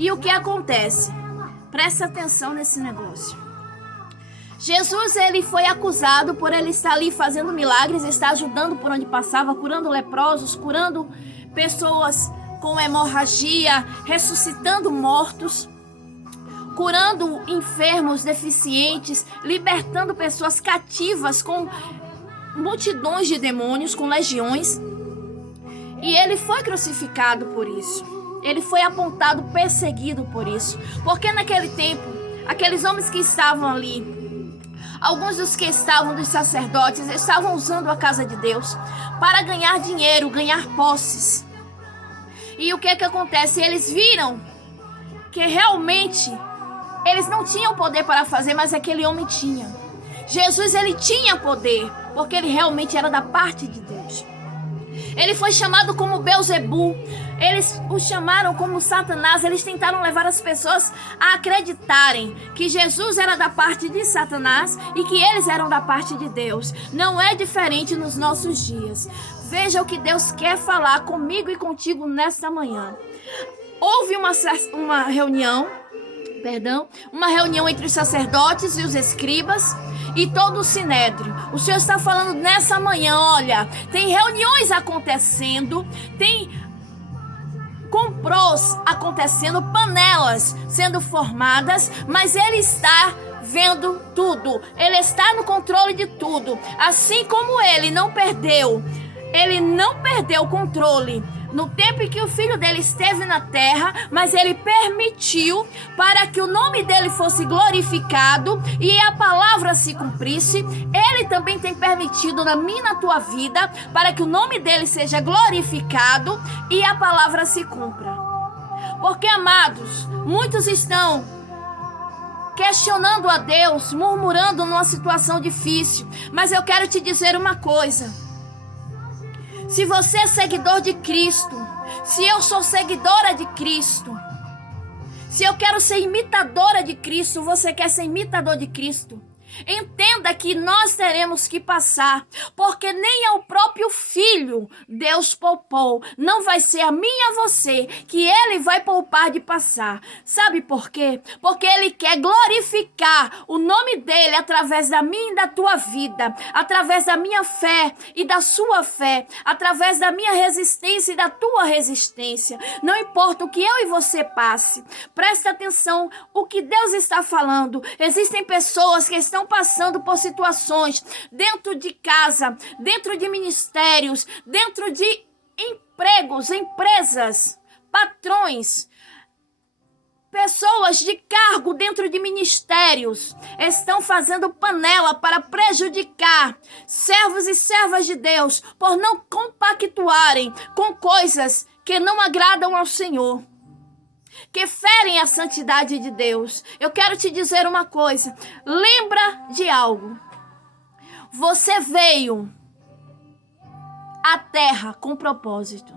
E o que acontece? Presta atenção nesse negócio. Jesus, ele foi acusado por ele estar ali fazendo milagres, estar ajudando por onde passava, curando leprosos, curando pessoas com hemorragia, ressuscitando mortos, curando enfermos, deficientes, libertando pessoas cativas com multidões de demônios, com legiões. E ele foi crucificado por isso. Ele foi apontado, perseguido por isso. Porque naquele tempo, aqueles homens que estavam ali, alguns dos que estavam dos sacerdotes, estavam usando a casa de Deus para ganhar dinheiro, ganhar posses. E o que acontece? Eles viram que realmente eles não tinham poder para fazer, mas aquele homem tinha. Jesus, ele tinha poder, porque ele realmente era da parte de Deus. Ele foi chamado como Belzebu. Eles o chamaram como Satanás. Eles tentaram levar as pessoas a acreditarem que Jesus era da parte de Satanás e que eles eram da parte de Deus. Não é diferente nos nossos dias. Veja o que Deus quer falar comigo e contigo nesta manhã. Houve uma reunião entre os sacerdotes e os escribas e todo o sinédrio. O Senhor está falando nessa manhã, olha, tem reuniões acontecendo, tem complôs acontecendo, panelas sendo formadas, mas Ele está vendo tudo. Ele está no controle de tudo. Assim como Ele não perdeu o controle no tempo em que o filho dele esteve na terra, mas ele permitiu para que o nome dele fosse glorificado e a palavra se cumprisse. Ele também tem permitido na minha e na tua vida para que o nome dele seja glorificado e a palavra se cumpra. Porque, amados, muitos estão questionando a Deus, murmurando numa situação difícil, mas eu quero te dizer uma coisa. Se você é seguidor de Cristo, se eu sou seguidora de Cristo, se eu quero ser imitadora de Cristo, você quer ser imitador de Cristo, entenda que nós teremos que passar, porque nem ao próprio Filho Deus poupou. Não vai ser a mim e a você que Ele vai poupar de passar. Sabe por quê? Porque Ele quer glorificar o nome dEle através da minha e da tua vida, através da minha fé e da sua fé, através da minha resistência e da tua resistência. Não importa o que eu e você passe, presta atenção o que Deus está falando. Existem pessoas que estão passando por situações dentro de casa, dentro de ministérios, dentro de empregos, empresas, patrões, pessoas de cargo dentro de ministérios, estão fazendo panela para prejudicar servos e servas de Deus por não compactuarem com coisas que não agradam ao Senhor, que ferem a santidade de Deus. Eu quero te dizer uma coisa. Lembra de algo. Você veio à terra com propósito.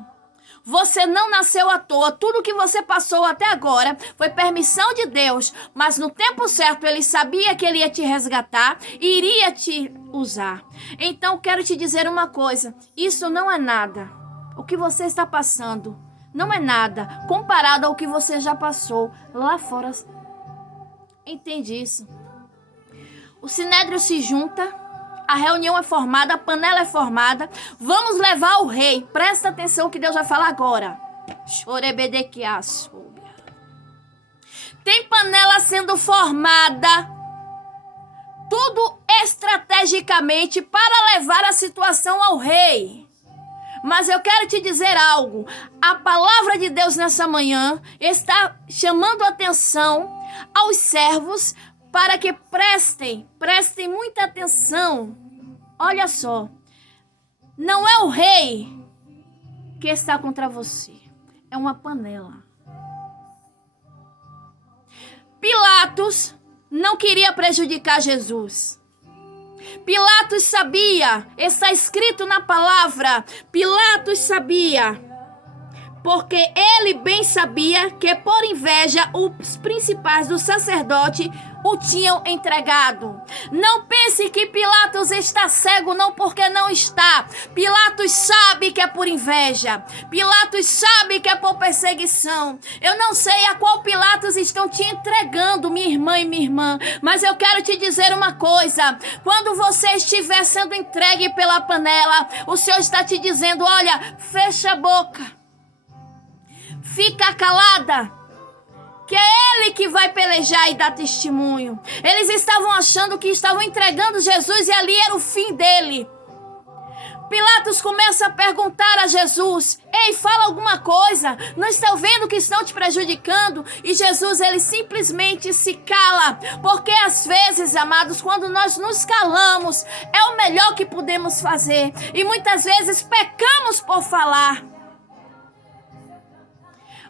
Você não nasceu à toa. Tudo que você passou até agora foi permissão de Deus. Mas no tempo certo Ele sabia que Ele ia te resgatar e iria te usar. Então quero te dizer uma coisa. Isso não é nada. O que você está passando não é nada comparado ao que você já passou lá fora. Entende isso? O sinédrio se junta, a reunião é formada, a panela é formada. Vamos levar o rei. Presta atenção que Deus vai falar agora. Tem panela sendo formada, tudo estrategicamente para levar a situação ao rei. Mas eu quero te dizer algo. A palavra de Deus nessa manhã está chamando atenção aos servos para que prestem muita atenção. Olha só, não é o rei que está contra você, é uma panela. Pilatos não queria prejudicar Jesus. Pilatos sabia, está escrito na palavra, Pilatos sabia. porque ele bem sabia que por inveja os principais do sacerdote o tinham entregado. Não pense que Pilatos está cego, não, porque não está. Pilatos sabe que é por inveja. Pilatos sabe que é por perseguição. Eu não sei a qual Pilatos estão te entregando, minha irmã e minha irmã, mas eu quero te dizer uma coisa. Quando você estiver sendo entregue pela panela, o Senhor está te dizendo: olha, fecha a boca, fica calada, que é Ele que vai pelejar e dar testemunho. Eles estavam achando que estavam entregando Jesus e ali era o fim dele. Pilatos começa a perguntar a Jesus: ei, fala alguma coisa, não estão vendo que estão te prejudicando? E Jesus, ele simplesmente se cala, porque às vezes, amados, quando nós nos calamos, é o melhor que podemos fazer, e muitas vezes pecamos por falar.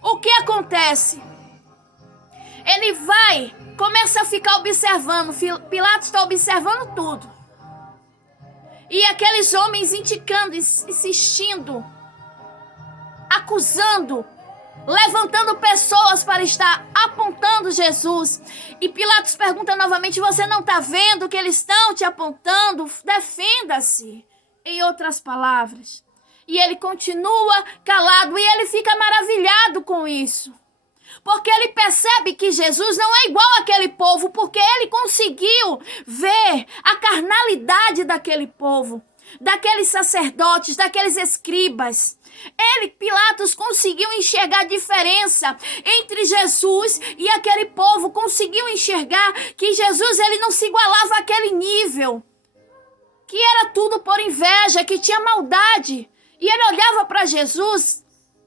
O que acontece? Ele vai, começa a ficar observando. Pilatos está observando tudo. E aqueles homens indicando, insistindo, acusando, levantando pessoas para estar apontando Jesus. E Pilatos pergunta novamente: você não está vendo que eles estão te apontando? Defenda-se, em outras palavras. E ele continua calado e ele fica maravilhado com isso. Porque ele percebe que Jesus não é igual àquele povo, porque ele conseguiu ver a carnalidade daquele povo, daqueles sacerdotes, daqueles escribas. Pilatos, conseguiu enxergar a diferença entre Jesus e aquele povo, conseguiu enxergar que Jesus, ele não se igualava àquele nível, que era tudo por inveja, que tinha maldade. E ele olhava para Jesus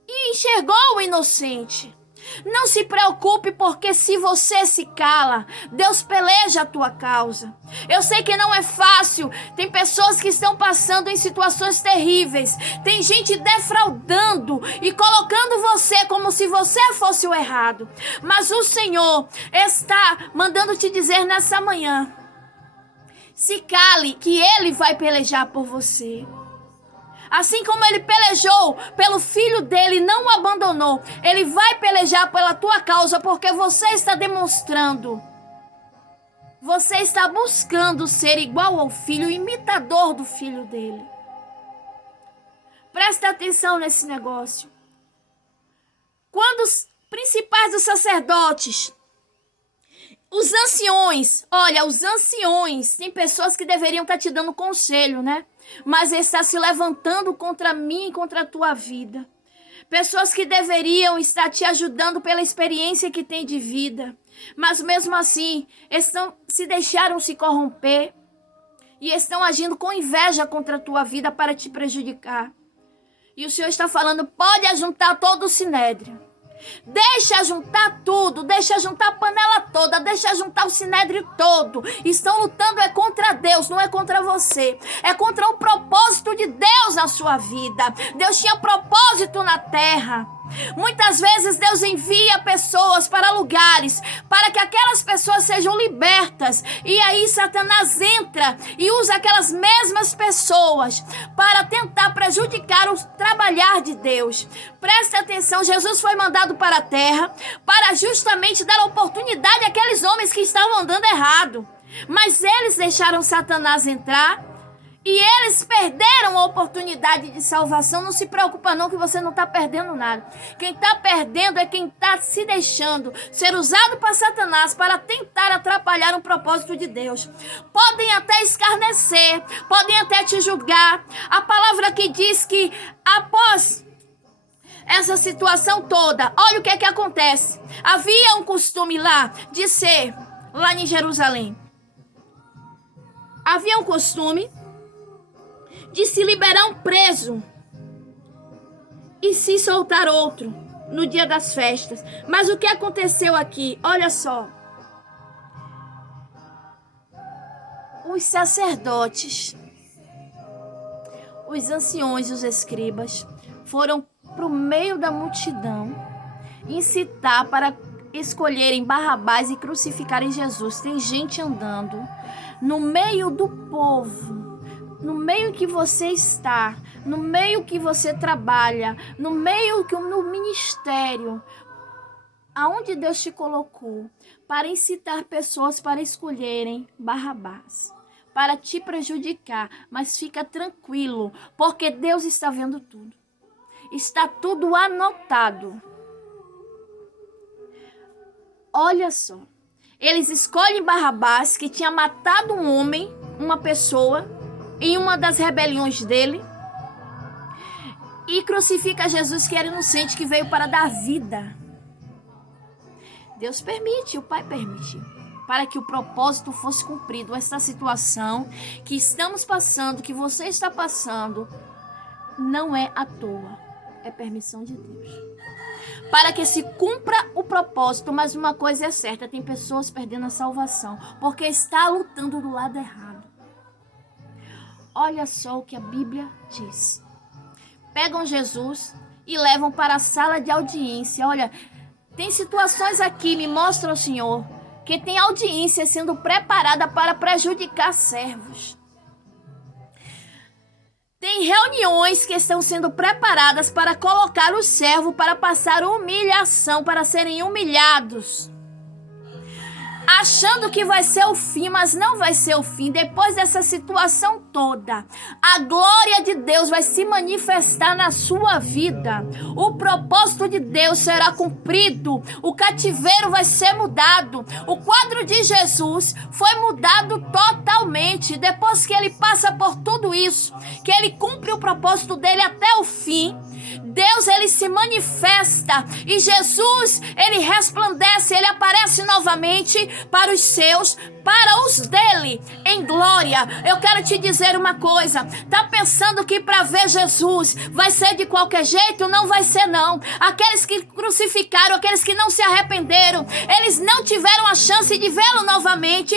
e enxergou o inocente. Não se preocupe, porque se você se cala, Deus peleja a tua causa. Eu sei que não é fácil. Tem pessoas que estão passando em situações terríveis. Tem gente defraudando e colocando você como se você fosse o errado. Mas o Senhor está mandando te dizer nessa manhã: se cale, que Ele vai pelejar por você. Assim como ele pelejou pelo filho dele, não o abandonou, ele vai pelejar pela tua causa, porque você está demonstrando, você está buscando ser igual ao filho, imitador do filho dele. Presta atenção nesse negócio. Quando os principais dos sacerdotes, os anciões, olha, os anciões, tem pessoas que deveriam estar te dando conselho, né? Mas está se levantando contra mim e contra a tua vida. Pessoas que deveriam estar te ajudando pela experiência que tem de vida, mas mesmo assim se deixaram se corromper e estão agindo com inveja contra a tua vida para te prejudicar. E o Senhor está falando: pode ajuntar todo o sinédrio. Deixa juntar tudo, deixa juntar a panela toda, deixa juntar o sinédrio todo. Estão lutando é contra Deus, não é contra você. É contra o propósito de Deus na sua vida. Deus tinha propósito na terra. Muitas vezes Deus envia pessoas para lugares para que aquelas pessoas sejam libertas, e aí Satanás entra e usa aquelas mesmas pessoas para tentar prejudicar o trabalhar de Deus. Presta atenção, Jesus foi mandado para a terra para justamente dar oportunidade àqueles homens que estavam andando errado, mas eles deixaram Satanás entrar e eles perderam a oportunidade de salvação. Não se preocupa não, que você não está perdendo nada. Quem está perdendo é quem está se deixando ser usado por Satanás para tentar atrapalhar o propósito de Deus. Podem até escarnecer, podem até te julgar. A palavra que diz que após essa situação toda, olha o que é que acontece. Havia um costume lá de ser, lá em Jerusalém, havia um costume de se liberar um preso e se soltar outro no dia das festas. Mas o que aconteceu aqui? Olha só. Os sacerdotes, os anciões e os escribas foram para o meio da multidão incitar para escolherem Barrabás e crucificarem Jesus. Tem gente andando no meio do povo, no meio que você está, no meio que você trabalha, no ministério, aonde Deus te colocou, para incitar pessoas para escolherem Barrabás, para te prejudicar, mas fica tranquilo, porque Deus está vendo tudo. Está tudo anotado. Olha só, eles escolhem Barrabás, que tinha matado um homem, uma pessoa, em uma das rebeliões dele, e crucifica Jesus, que era inocente, que veio para dar vida. Deus permite, o Pai permitiu, para que o propósito fosse cumprido. Essa situação que estamos passando, que você está passando, não é à toa, é permissão de Deus, para que se cumpra o propósito. Mas uma coisa é certa, tem pessoas perdendo a salvação, porque está lutando do lado errado. Olha só o que a Bíblia diz. Pegam Jesus e levam para a sala de audiência. Olha, tem situações aqui, me mostra o Senhor, que tem audiência sendo preparada para prejudicar servos. Tem reuniões que estão sendo preparadas para colocar o servo para passar humilhação, para serem humilhados, achando que vai ser o fim, mas não vai ser o fim. Depois dessa situação toda, a glória de Deus vai se manifestar na sua vida. O propósito de Deus será cumprido. O cativeiro vai ser mudado. O quadro de Jesus foi mudado totalmente. Depois que ele passa por tudo isso, que ele cumpre o propósito dele até o fim, Deus, ele se manifesta, e Jesus, ele resplandece, ele aparece novamente para os seus, para os dele, em glória. Eu quero te dizer uma coisa, tá pensando que para ver Jesus vai ser de qualquer jeito? Não vai ser, não. Aqueles que crucificaram, aqueles que não se arrependeram, eles não tiveram a chance de vê-lo novamente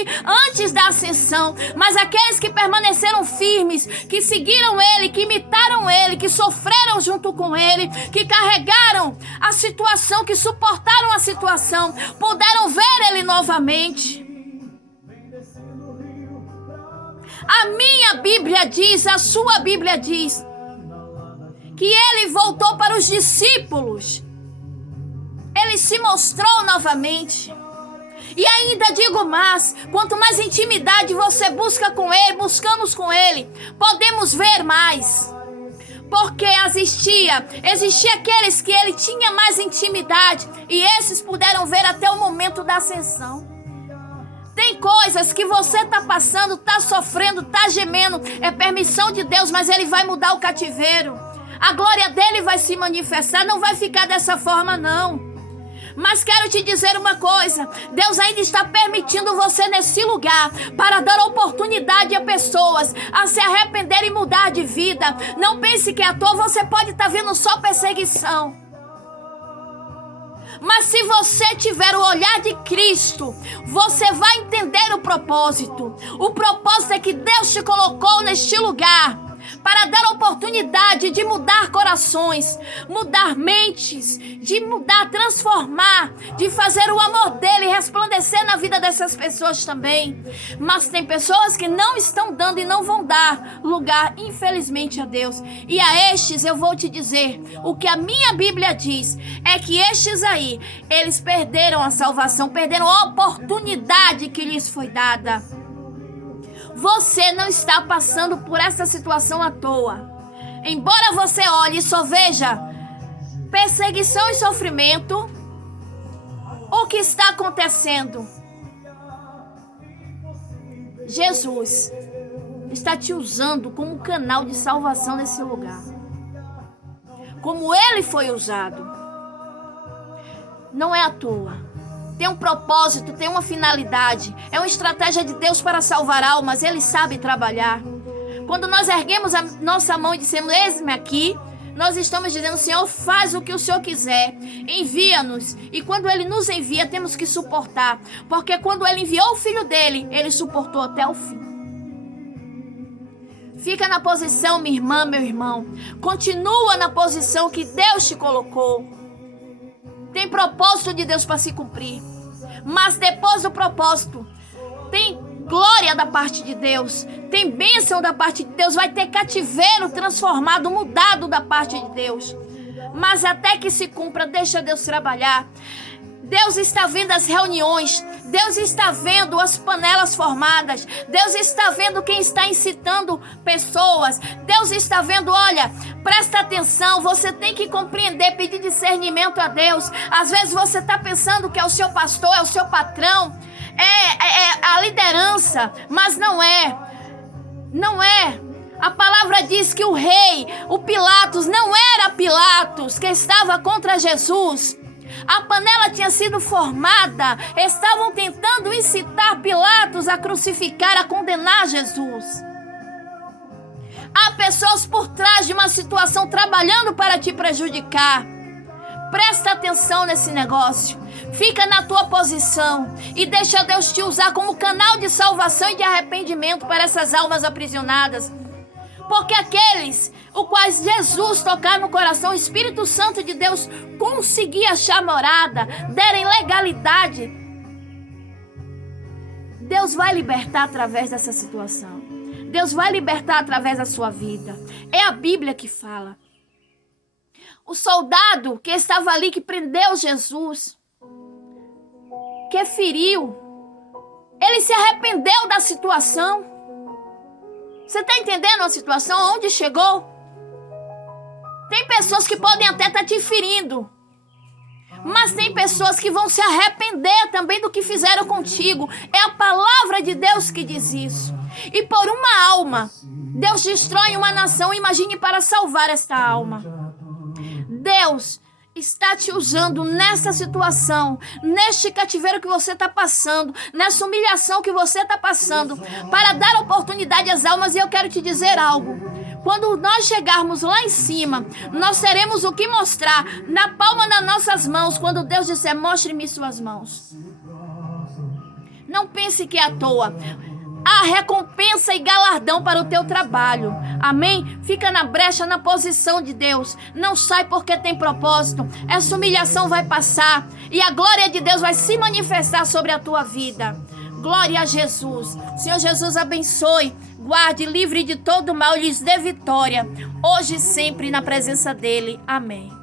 antes da ascensão, mas aqueles que permaneceram firmes, que seguiram ele, que imitaram ele, que sofreram junto com ele, que carregaram a situação, que suportaram a situação, puderam ver ele novamente. A minha Bíblia diz, a sua Bíblia diz, que ele voltou para os discípulos. Ele se mostrou novamente. E ainda digo mais, quanto mais intimidade você busca com ele, buscamos com ele, podemos ver mais. Porque existia aqueles que ele tinha mais intimidade, e esses puderam ver até o momento da ascensão. Tem coisas que você está passando, está sofrendo, está gemendo, é permissão de Deus, mas ele vai mudar o cativeiro. A glória dele vai se manifestar, não vai ficar dessa forma, não. Mas quero te dizer uma coisa, Deus ainda está permitindo você nesse lugar para dar oportunidade a pessoas a se arrepender e mudar de vida. Não pense que é à toa, você pode estar vendo só perseguição. Mas se você tiver o olhar de Cristo, você vai entender o propósito. O propósito é que Deus te colocou neste lugar para dar oportunidade de mudar corações, mudar mentes, de mudar, transformar, de fazer o amor dele resplandecer na vida dessas pessoas também. Mas tem pessoas que não estão dando e não vão dar lugar, infelizmente, a Deus. E a estes eu vou te dizer, o que a minha Bíblia diz é que estes aí, eles perderam a salvação, perderam a oportunidade que lhes foi dada. Você não está passando por essa situação à toa. Embora você olhe e só veja perseguição e sofrimento, o que está acontecendo? Jesus está te usando como canal de salvação nesse lugar. Como ele foi usado. Não é à toa. Tem um propósito, tem uma finalidade. É uma estratégia de Deus para salvar almas. Ele sabe trabalhar. Quando nós erguemos a nossa mão e dissemos, eis-me aqui, nós estamos dizendo, Senhor, faz o que o Senhor quiser. Envia-nos. E quando Ele nos envia, temos que suportar. Porque quando Ele enviou o Filho dele, Ele suportou até o fim. Fica na posição, minha irmã, meu irmão. Continua na posição que Deus te colocou. Tem propósito de Deus para se cumprir. Mas depois do propósito, tem glória da parte de Deus, tem bênção da parte de Deus, vai ter cativeiro transformado, mudado da parte de Deus. Mas até que se cumpra, deixa Deus trabalhar. Deus está vendo as reuniões, Deus está vendo as panelas formadas, Deus está vendo quem está incitando pessoas, Deus está vendo, olha, presta atenção, você tem que compreender, pedir discernimento a Deus. Às vezes você está pensando que é o seu pastor, é o seu patrão, é a liderança, mas não é. A palavra diz que o rei, o Pilatos, não era Pilatos que estava contra Jesus. A panela tinha sido formada, estavam tentando incitar Pilatos a crucificar, a condenar Jesus. Há pessoas por trás de uma situação trabalhando para te prejudicar. Presta atenção nesse negócio. Fica na tua posição e deixa Deus te usar como canal de salvação e de arrependimento para essas almas aprisionadas. Porque aqueles os quais Jesus tocar no coração, o Espírito Santo de Deus conseguir achar morada, derem legalidade, Deus vai libertar através dessa situação. Deus vai libertar através da sua vida. É a Bíblia que fala. O soldado que estava ali, que prendeu Jesus, que feriu, ele se arrependeu da situação. Você está entendendo a situação? Onde chegou? Tem pessoas que podem até estar te ferindo, mas tem pessoas que vão se arrepender também do que fizeram contigo. É a palavra de Deus que diz isso. E por uma alma, Deus destrói uma nação. Imagine para salvar esta alma. Deus está te usando nessa situação, neste cativeiro que você está passando, nessa humilhação que você está passando, para dar oportunidade às almas. E eu quero te dizer algo. Quando nós chegarmos lá em cima, nós teremos o que mostrar na palma das nossas mãos, quando Deus disser, mostre-me suas mãos. Não pense que é à toa. Há recompensa e galardão para o teu trabalho. Amém? Fica na brecha, na posição de Deus. Não sai porque tem propósito. Essa humilhação vai passar e a glória de Deus vai se manifestar sobre a tua vida. Glória a Jesus. Senhor Jesus, abençoe, guarde, livre de todo mal e lhes dê vitória, hoje e sempre na presença dEle. Amém.